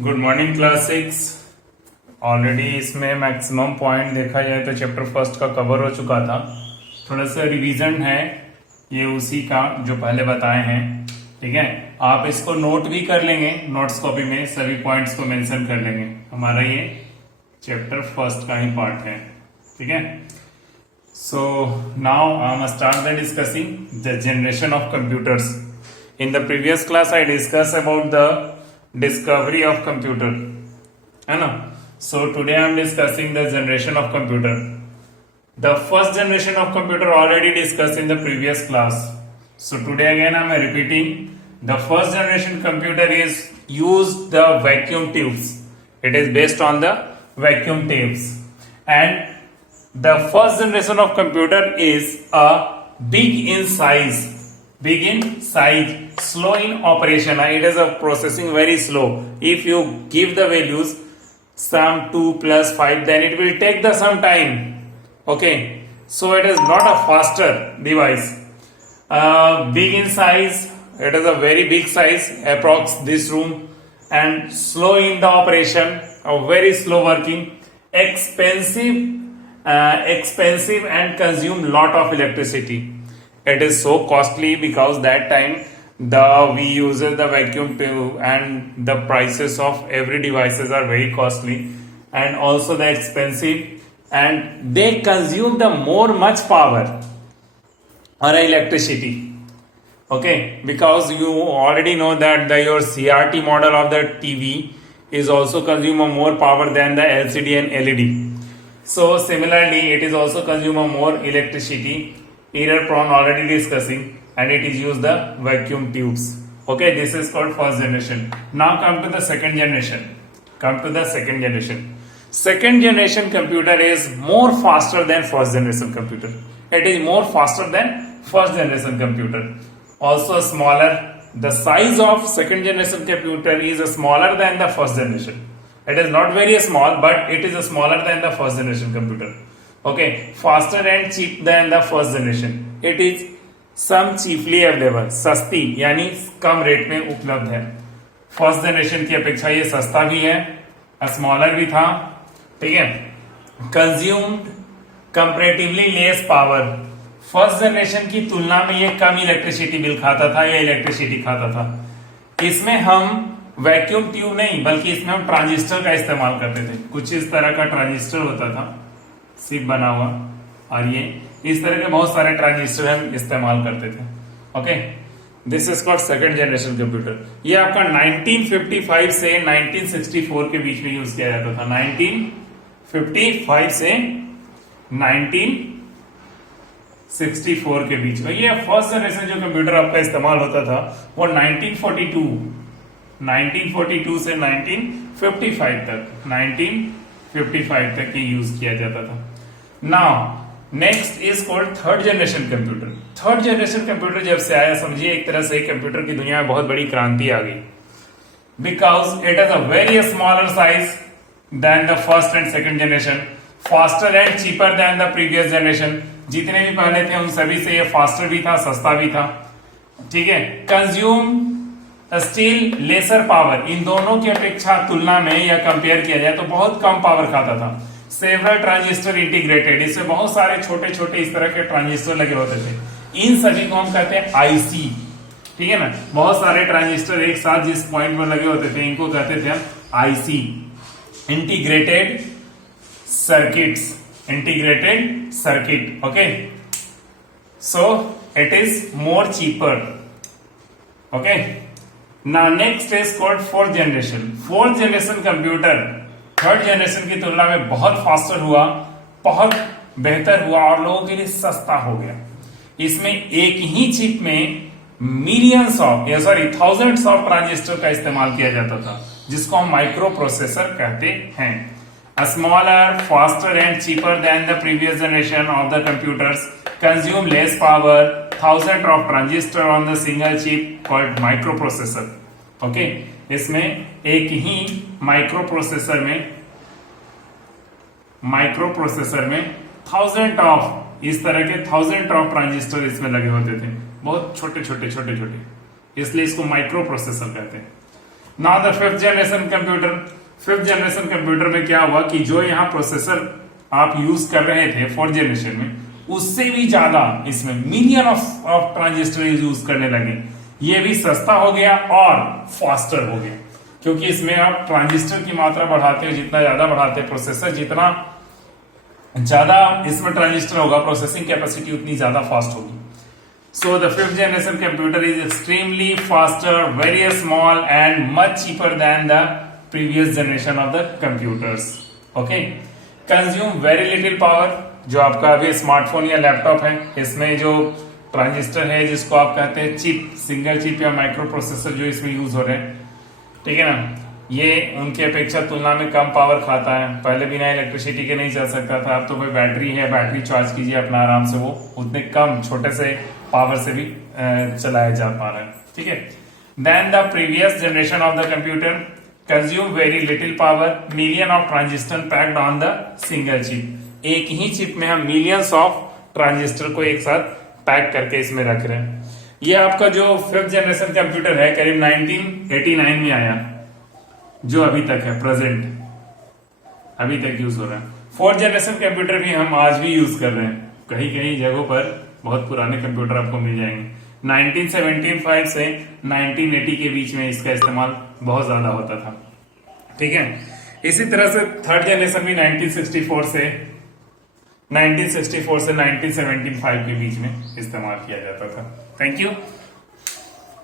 Good morning class 6। Already इसमें maximum point देखा जाए तो चैप्टर फर्स्ट का कवर हो चुका था। थोड़ा सा रिवीजन है ये उसी का जो पहले बताए हैं। ठीक है, आप इसको नोट भी कर लेंगे, नोट्स कॉपी में सभी पॉइंट्स को मेंशन कर लेंगे। हमारा ये चैप्टर फर्स्ट का ही पार्ट है। ठीक है, so now I am start the discussing the generation of computers. In the previous class I discuss about the discovery of computer, है ना। So today I am discussing the generation of computer. The first generation of computer already discussed in the previous class. So today again I am repeating. The first generation computer is used the vacuum tubes. It is based on the vacuum tubes. And the first generation of computer is a big in size. Big in size, slow in operation. It is a processing very slow. If you give the values some 2 plus 5, then it will take the some time. Okay, so it is not a faster device. Big in size, it is a very big size, approx this room, and slow in the operation, a very slow working, expensive and consume lot of electricity. It is so costly because that time we uses the vacuum tube and the prices of every devices are very costly and also the expensive, and they consume the much power or electricity. Okay, because you already know that your CRT model of the TV is also consume more power than the LCD and LED. So similarly it is also consume more electricity, error prone, already discussing, and it is used the vacuum tubes. Okay, this is called first generation. Now come to the second generation. Second generation computer is more faster than first generation computer. It is more faster than first generation computer. Also smaller. The size of second generation computer is smaller than the first generation. It is not very small, but it is smaller than the first generation computer. Okay, faster and cheap than the first generation. It is some cheaply available. सस्ती यानी कम rate में उपलब्ध है। First generation की अपेक्षा ये सस्ता भी है, स्मॉलर भी था। ठीक है, consumed comparatively less power. First generation की तुलना में ये कम इलेक्ट्रिसिटी बिल खाता था या इलेक्ट्रिसिटी खाता था। इसमें हम वैक्यूम ट्यूब नहीं बल्कि इसमें हम ट्रांजिस्टर का इस्तेमाल करते थे। कुछ इस तरह का ट्रांजिस्टर होता था, सिप बना हुआ, और ये इस तरह के बहुत सारे ट्रांजिस्टर हम इस्तेमाल करते थे। Okay, this is called second generation computer. ये आपका 1955 से 1964 के बीच में यूज किया जाता था। 1955 से 1964 के बीच में। ये फर्स्ट जनरेशन जो कंप्यूटर आपका इस्तेमाल होता था वो 1942 से 1955 तक ये यूज किया जाता था। Now next is called third generation computer. Third generation computer जब से आया, समझिए एक तरह से कंप्यूटर की दुनिया में बहुत बड़ी क्रांति आ गई, because it is a very smaller size than the first and second generation, faster and cheaper than the previous generation. जितने भी पहले थे उन सभी से ये फास्टर भी था, सस्ता भी था। ठीक है, कंज्यूम स्टिल लेसर पावर। इन दोनों की अपेक्षा तुलना में या कंपेयर किया जाए तो बहुत कम पावर खाता था। सेवरल ट्रांजिस्टर इंटीग्रेटेड, इसमें बहुत सारे छोटे छोटे इस तरह के ट्रांजिस्टर लगे होते थे। इन सभी को हम कहते हैं आईसी। ठीक है ना, बहुत सारे ट्रांजिस्टर एक साथ जिस पॉइंट पर लगे होते थे इनको कहते थे हम IC, integrated circuits, integrated circuit. Okay, so it is more cheaper. Okay, now next is called fourth generation. Fourth generation computer third generation की तुलना में बहुत फास्टर हुआ, बहुत बेहतर हुआ और लोगों के लिए सस्ता हो गया। इसमें एक ही चिप में थाउजेंड्स ऑफ ट्रांजिस्टर का इस्तेमाल किया जाता था, जिसको हम माइक्रो प्रोसेसर कहते हैं। Smaller, faster and cheaper than the previous generation of the computers, consume less power, thousand of transistor on the single chip called micro processor. Okay, इसमें एक ही माइक्रो प्रोसेसर में थाउजेंड ऑफ इस तरह के transistor इसमें लगे होते थे, बहुत छोटे छोटे, इसलिए इसको माइक्रो प्रोसेसर कहते हैं। Now the fifth generation computer. Fifth generation computer में क्या हुआ कि जो यहाँ प्रोसेसर आप यूज कर रहे थे फोर्थ जनरेशन में, उससे भी ज्यादा इसमें मिलियन ऑफ ट्रांजिस्टर यूज करने लगे। ये भी सस्ता हो गया और फास्टर हो गया, क्योंकि इसमें आप ट्रांजिस्टर की मात्रा बढ़ाते हो, जितना ज्यादा बढ़ाते हैं प्रोसेसर, जितना ज्यादा इसमें ट्रांजिस्टर होगा प्रोसेसिंग कैपेसिटी उतनी ज्यादा फास्ट होगी। So the fifth generation computer is extremely faster, very small and much cheaper than the previous generation of the computers. Okay, consume very little power। जो आपका अभी स्मार्टफोन या लैपटॉप है, इसमें जो ट्रांजिस्टर है जिसको आप कहते हैं चिप, सिंगल चिप या माइक्रो प्रोसेसर जो इसमें यूज हो रहे हैं, ठीक है ना, ये उनके अपेक्षा तुलना में कम पावर खाता है। पहले बिना इलेक्ट्रिसिटी के नहीं चल सकता था, अब तो कोई बैटरी है, बैटरी चार्ज कीजिए अपना आराम से, वो उतने कम छोटे से पावर से भी चलाया जा पा रहा है, ठीक है। Than the previous generation of the computer consume very little power, million of transistor packed on the single chip. एक ही चिप में हम मिलियंस ऑफ ट्रांजिस्टर को एक साथ पैक करके इसमें रख रहे हैं। ये आपका जो फिफ्थ जनरेशन कंप्यूटर है करीब 1989 में आया, जो अभी तक है, प्रेजेंट अभी तक यूज हो रहा है। फोर्थ जनरेशन कंप्यूटर भी हम आज भी यूज कर रहे हैं, कहीं कहीं जगहों पर बहुत पुराने कंप्यूटर आपको मिल जाएंगे। 1975 से 1980 के बीच में इसका इस्तेमाल बहुत ज्यादा होता था, ठीक है। इसी तरह से थर्ड जनरेशन भी 1964 से 1975 के बीच में इस्तेमाल किया जाता था। Thank you.